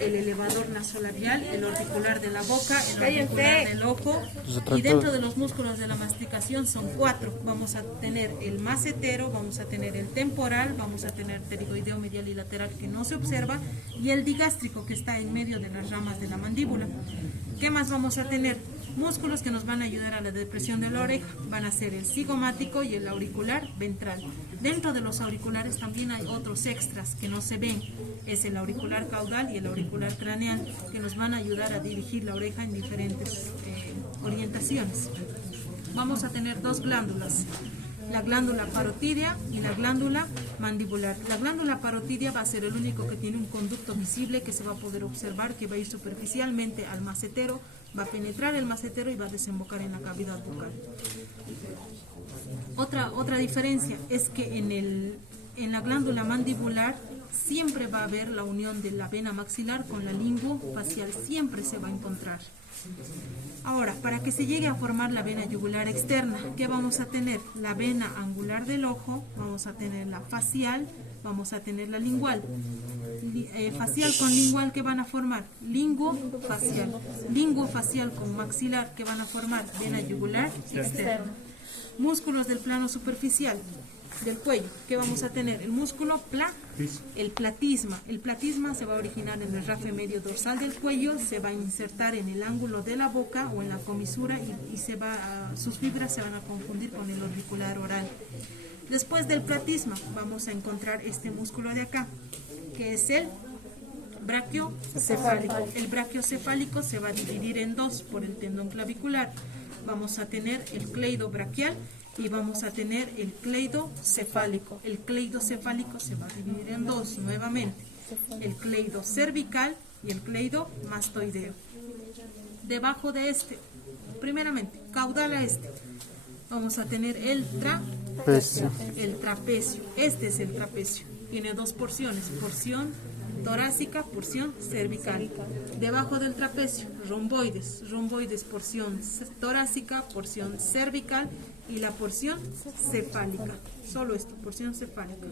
el elevador nasolabial, el orbicular de la boca, el orbicular del ojo, y dentro de los músculos de la masticación son 4. Vamos a tener el macetero, vamos a tener el temporal, vamos a tener pterigoideo medial y lateral que no se observa, y el digástrico que está en medio de las ramas de la mandíbula. ¿Qué más vamos a tener? Músculos que nos van a ayudar a la depresión de la oreja van a ser el cigomático y el auricular ventral. Dentro de los auriculares también hay otros extras que no se ven, es el auricular caudal y el auricular craneal, que nos van a ayudar a dirigir la oreja en diferentes orientaciones. Vamos a tener 2 glándulas, la glándula parotidia y la glándula mandibular. La glándula parotidia va a ser el único que tiene un conducto visible que se va a poder observar, que va a ir superficialmente al macetero, va a penetrar el macetero y va a desembocar en la cavidad bucal. Otra diferencia es que en la glándula mandibular siempre va a haber la unión de la vena maxilar con la linguofacial, siempre se va a encontrar. Ahora, para que se llegue a formar la vena yugular externa, ¿qué vamos a tener? La vena angular del ojo, vamos a tener la facial, vamos a tener la lingual. Facial con lingual, ¿qué van a formar? Linguofacial. Linguofacial con maxilar, ¿qué van a formar? Vena yugular externa. Músculos del plano superficial del cuello, ¿qué vamos a tener? El músculo el platisma. El platisma se va a originar en el rafe medio dorsal del cuello, se va a insertar en el ángulo de la boca o en la comisura y sus fibras se van a confundir con el orbicular oral. Después del platisma vamos a encontrar este músculo de acá, que es el brachiocefálico. El brachiocefálico se va a dividir en 2 por el tendón clavicular. Vamos a tener el cleido braquial y vamos a tener el cleido cefálico. El cleido cefálico se va a dividir en 2 nuevamente, el cleido cervical y el cleido mastoideo. Debajo de este, primeramente, caudal a este, vamos a tener el trapecio. Este es el trapecio. Tiene 2 porciones, porción torácica, porción cervical. Debajo del trapecio, romboides, porción torácica, porción cervical y la porción cefálica. Solo esto, porción cefálica.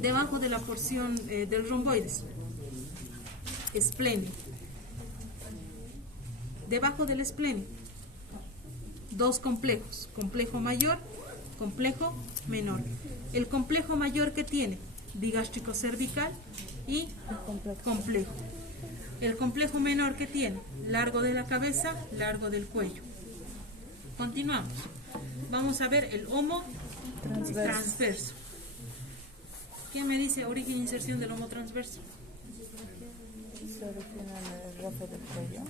Debajo de la porción del romboides, esplenio. Debajo del esplenio, 2 complejos, complejo mayor, complejo menor. El complejo mayor que tiene digástrico cervical y complejo. El complejo menor que tiene largo de la cabeza, largo del cuello. Continuamos. Vamos a ver el homo transverso. ¿Quién me dice origen e inserción del homo transverso? Se origina en el rafe del cuello.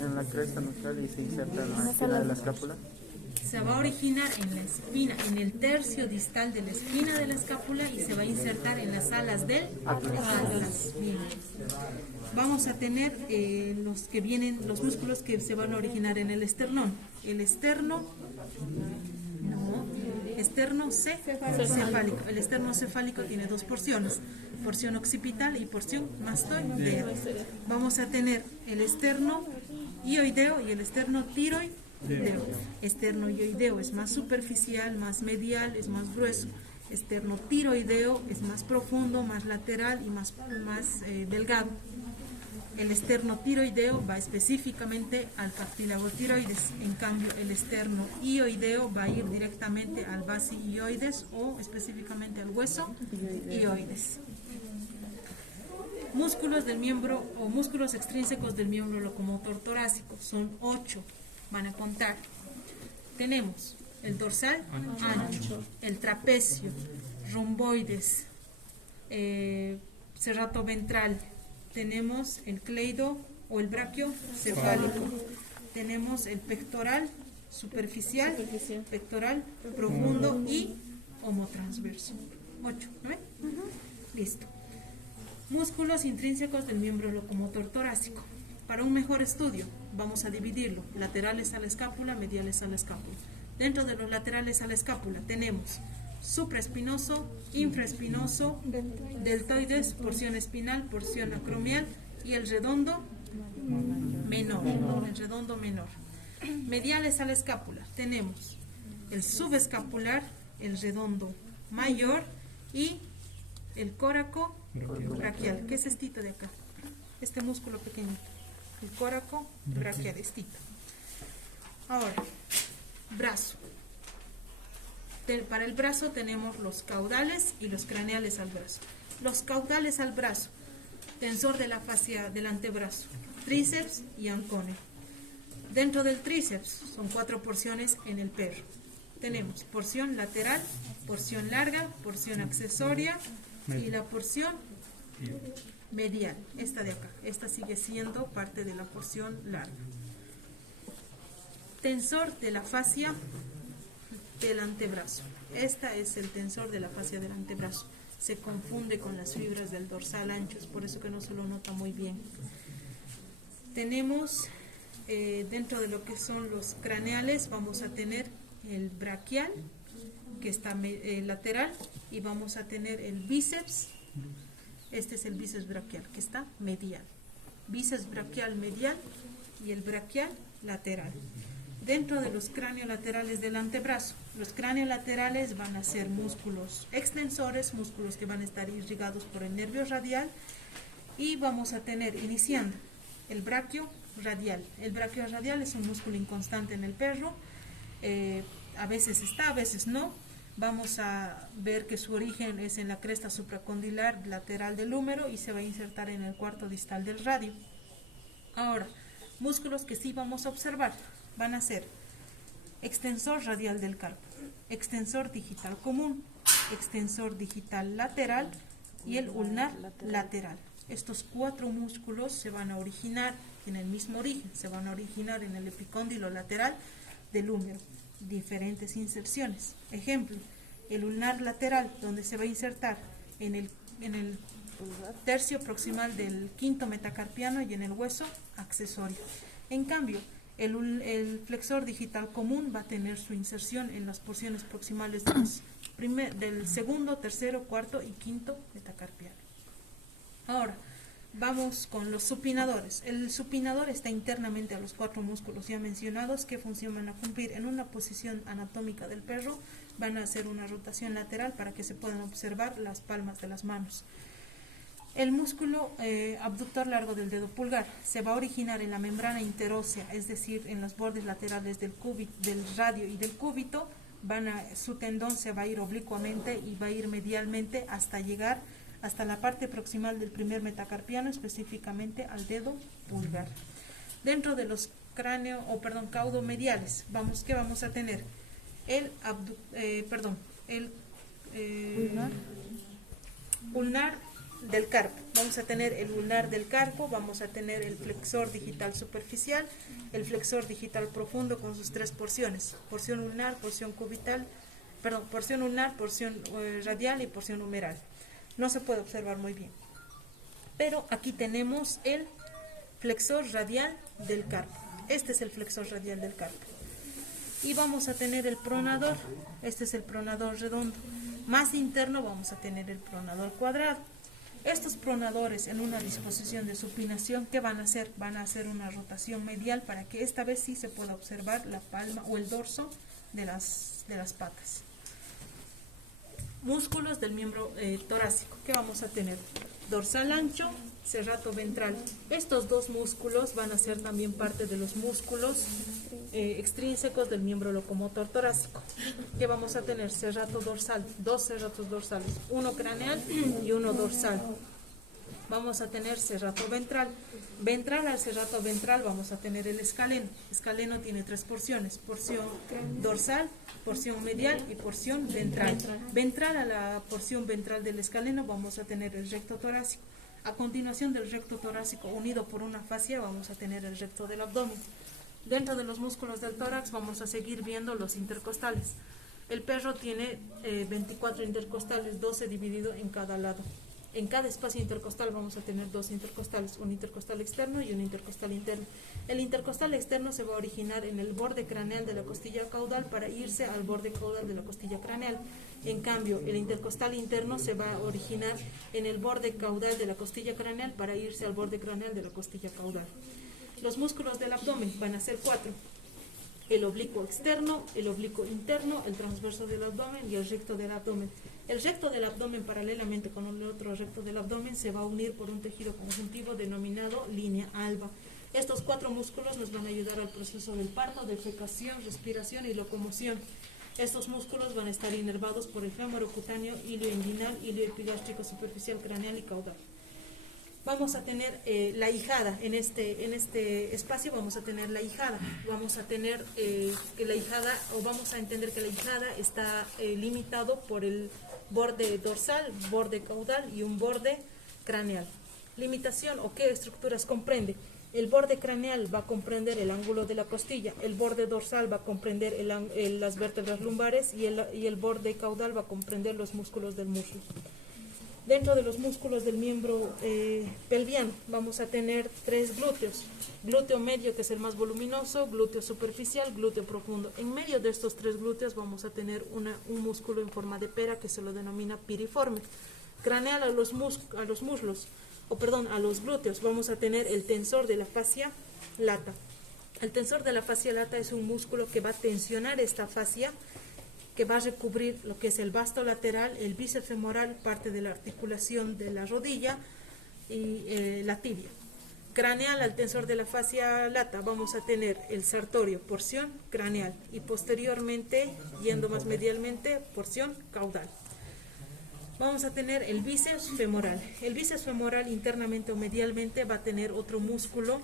En la cresta nasal y se inserta en la esquina de la escápula. Se va a originar en la espina, en el tercio distal de la espina de la escápula y se va a insertar en las alas del atlas. Bien. Vamos a tener los músculos que se van a originar en el esternón. El esternocefálico. El esternocefálico tiene 2 porciones, porción occipital y porción mastoidea. Vamos a tener el esternoioideo y el esternotiroideo. Esternoioideo es más superficial, más medial, es más grueso. Esternotiroideo es más profundo, más lateral y más delgado. El esternotiroideo va específicamente al cartílago tiroides, en cambio el esternoioideo va a ir directamente al basi-ioides o específicamente al hueso ioides. Músculos del miembro o músculos extrínsecos del miembro locomotor torácico son 8, van a contar. Tenemos el dorsal ancho, el trapecio, romboides, serrato ventral. Tenemos el cleido o el brachiocefálico. Tenemos el pectoral superficial, pectoral profundo y homotransverso. 8, ¿no ven? Listo. Músculos intrínsecos del miembro locomotor torácico. Para un mejor estudio, vamos a dividirlo. Laterales a la escápula, mediales a la escápula. Dentro de los laterales a la escápula tenemos supraespinoso, infraespinoso, deltoides, porción espinal, porción acromial y el redondo menor. Mediales a la escápula tenemos el subescapular, el redondo mayor y el córaco braquial, que es estito de acá, este músculo pequeñito, el córaco braquial, estito. Ahora, brazo. Para el brazo tenemos los caudales y los craneales al brazo. Los caudales al brazo, tensor de la fascia del antebrazo, tríceps y ancone. Dentro del tríceps son 4 porciones en el perro. Tenemos porción lateral, porción larga, porción accesoria y la porción medial. Esta de acá, esta sigue siendo parte de la porción larga. Tensor de la fascia del antebrazo. Este es el tensor de la fascia del antebrazo. Se confunde con las fibras del dorsal ancho, es por eso que no se lo nota muy bien. Tenemos dentro de lo que son los craneales, vamos a tener el braquial, que está lateral, y vamos a tener el bíceps. Este es el bíceps braquial, que está medial. Bíceps braquial medial y el braquial lateral. Dentro de los craniolaterales del antebrazo, los craniolaterales van a ser músculos extensores, músculos que van a estar irrigados por el nervio radial, y vamos a tener, iniciando, el braquio radial. El braquio radial es un músculo inconstante en el perro, a veces está, a veces no. Vamos a ver que su origen es en la cresta supracondilar lateral del húmero y se va a insertar en el cuarto distal del radio. Ahora, músculos que sí vamos a observar van a ser extensor radial del carpo, extensor digital común, extensor digital lateral y el ulnar lateral. Estos 4 músculos se van a originar en el mismo origen, se van a originar en el epicóndilo lateral del húmero, diferentes inserciones. Ejemplo, el ulnar lateral, donde se va a insertar en el tercio proximal del quinto metacarpiano y en el hueso accesorio. En cambio, el flexor digital común va a tener su inserción en las porciones proximales del segundo, tercero, cuarto y quinto metacarpiano. Ahora, vamos con los supinadores. El supinador está internamente a los 4 músculos ya mencionados. ¿Qué función van a cumplir? En una posición anatómica del perro van a hacer una rotación lateral para que se puedan observar las palmas de las manos. El músculo abductor largo del dedo pulgar se va a originar en la membrana interósea, es decir, en los bordes laterales del radio y del cúbito. Su tendón se va a ir oblicuamente y va a ir medialmente hasta llegar hasta la parte proximal del primer metacarpiano, específicamente al dedo pulgar. Dentro de los caudomediales, ¿qué vamos a tener? El ulnar del carpo. Vamos a tener el ulnar del carpo, vamos a tener el flexor digital superficial, el flexor digital profundo con sus 3 porciones, porción ulnar, porción ulnar, porción radial y porción humeral. No se puede observar muy bien, pero aquí tenemos el flexor radial del carpo. Este es el flexor radial del carpo. Y vamos a tener el pronador. Este es el pronador redondo. Más interno vamos a tener el pronador cuadrado. Estos pronadores, en una disposición de supinación, ¿qué van a hacer? Van a hacer una rotación medial para que esta vez sí se pueda observar la palma o el dorso de las patas. Músculos del miembro torácico. ¿Qué vamos a tener? Dorsal ancho, serrato ventral. Estos 2 músculos van a ser también parte de los músculos extrínsecos del miembro locomotor torácico. ¿Qué vamos a tener? Serrato dorsal, 2 serratos dorsales, uno craneal y uno dorsal. Vamos a tener serrato ventral. Ventral al serrato ventral vamos a tener el escaleno. Escaleno tiene 3 porciones, porción dorsal, porción medial y porción ventral. Ventral a la porción ventral del escaleno vamos a tener el recto torácico. A continuación del recto torácico unido por una fascia vamos a tener el recto del abdomen. Dentro de los músculos del tórax vamos a seguir viendo los intercostales. El perro tiene 24 intercostales, 12 dividido en cada lado. En cada espacio intercostal vamos a tener 2 intercostales, un intercostal externo y un intercostal interno. El intercostal externo se va a originar en el borde craneal de la costilla caudal para irse al borde caudal de la costilla craneal. En cambio, el intercostal interno se va a originar en el borde caudal de la costilla craneal para irse al borde craneal de la costilla caudal. Los músculos del abdomen van a ser 4. El oblicuo externo, el oblicuo interno, el transverso del abdomen y el recto del abdomen. El recto del abdomen, paralelamente con el otro recto del abdomen, se va a unir por un tejido conjuntivo denominado línea alba. Estos 4 músculos nos van a ayudar al proceso del parto, defecación, respiración y locomoción. Estos músculos van a estar inervados por el fémoro cutáneo, ilio inguinal, ilio epigástrico superficial, craneal y caudal. Vamos a tener la ijada, en este espacio vamos a tener la ijada. Vamos a tener que la ijada, o vamos a entender que la ijada está limitado por el borde dorsal, borde caudal y un borde craneal. Limitación o qué estructuras comprende. El borde craneal va a comprender el ángulo de la costilla, el borde dorsal va a comprender las vértebras lumbares y el borde caudal va a comprender los músculos del muslo. Dentro de los músculos del miembro pelviano vamos a tener 3 glúteos. Glúteo medio, que es el más voluminoso, glúteo superficial, glúteo profundo. En medio de estos 3 glúteos vamos a tener un músculo en forma de pera que se lo denomina piriforme. Craneal a los glúteos vamos a tener el tensor de la fascia lata. El tensor de la fascia lata es un músculo que va a tensionar esta fascia, que va a recubrir lo que es el vasto lateral, el bíceps femoral, parte de la articulación de la rodilla y la tibia. Craneal al tensor de la fascia lata vamos a tener el sartorio, porción craneal, y posteriormente, yendo más medialmente, porción caudal. Vamos a tener el bíceps femoral. El bíceps femoral internamente o medialmente va a tener otro músculo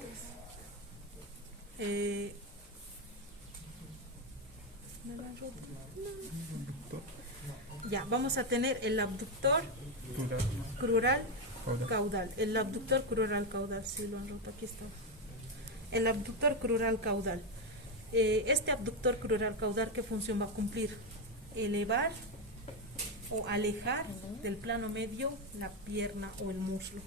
vamos a tener el abductor crural caudal. El abductor crural caudal, sí lo han roto, aquí está. El abductor crural caudal. Este abductor crural caudal, ¿qué función va a cumplir? Elevar o alejar del plano medio la pierna o el muslo.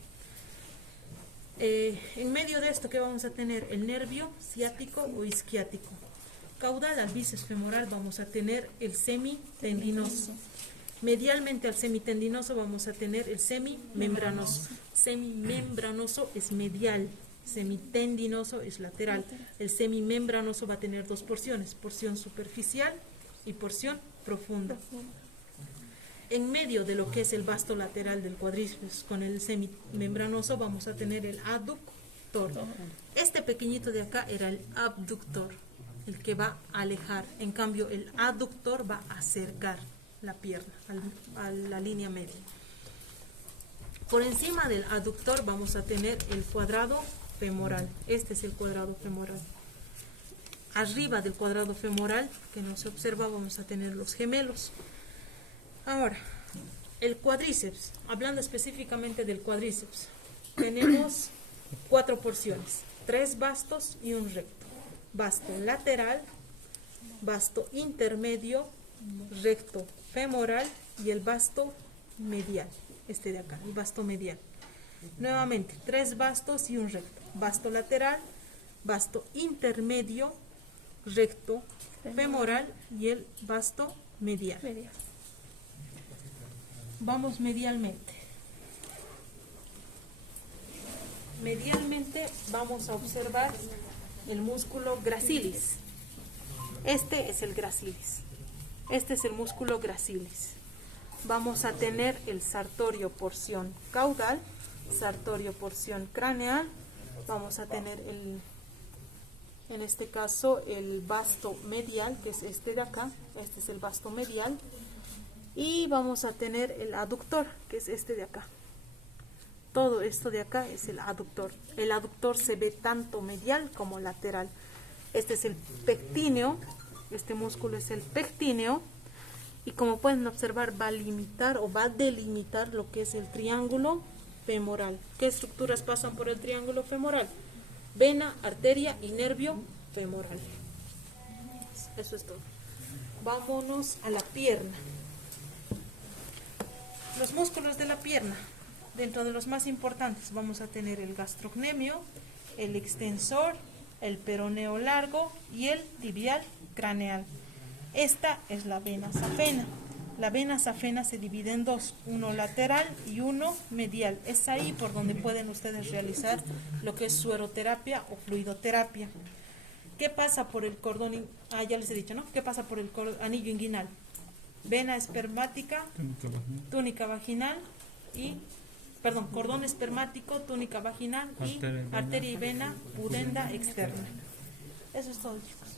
En medio de esto, ¿qué vamos a tener? El nervio ciático o isquiático. Caudal al bíceps femoral vamos a tener el semitendinoso. Medialmente al semitendinoso vamos a tener el semimembranoso. Semimembranoso es medial, semitendinoso es lateral. El semimembranoso va a tener 2 porciones, porción superficial y porción profunda. En medio de lo que es el vasto lateral del cuádriceps con el semimembranoso vamos a tener el aductor. Este pequeñito de acá era el abductor, el que va a alejar. En cambio, el aductor va a acercar la pierna a la línea media. Por encima del aductor vamos a tener el cuadrado femoral. Este es el cuadrado femoral. Arriba del cuadrado femoral, que no se observa, vamos a tener los gemelos. Ahora, el cuádriceps, hablando específicamente del cuádriceps, tenemos 4 porciones, 3 vastos y un recto. Vasto lateral, vasto intermedio, recto femoral y el vasto medial, este de acá, el vasto medial. Nuevamente, 3 vastos y un recto. Vasto lateral, vasto intermedio, recto femoral y el vasto medial. Vamos medialmente. Medialmente vamos a observar el músculo gracilis. Este es el gracilis. Este es el músculo gracilis. Vamos a tener el sartorio porción caudal, sartorio porción craneal. Vamos a tener en este caso el vasto medial, que es este de acá. Este es el vasto medial. Y vamos a tener el aductor, que es este de acá. Todo esto de acá es el aductor. El aductor se ve tanto medial como lateral. Este es el pectíneo. Este músculo es el pectíneo. Y como pueden observar, va a limitar o va a delimitar lo que es el triángulo femoral. ¿Qué estructuras pasan por el triángulo femoral? Vena, arteria y nervio femoral. Eso es todo. Vámonos a la pierna. Los músculos de la pierna, dentro de los más importantes, vamos a tener el gastrocnemio, el extensor, el peroneo largo y el tibial craneal. Esta es la vena safena. La vena safena se divide en 2, uno lateral y uno medial. Es ahí por donde pueden ustedes realizar lo que es sueroterapia o fluidoterapia. ¿Qué pasa por el cordón? Ya les he dicho, ¿no? ¿Qué pasa por el anillo inguinal? vena espermática, túnica vaginal y, perdón, cordón espermático, túnica vaginal y arteria y vena pudenda externa. Eso es todo, chicos.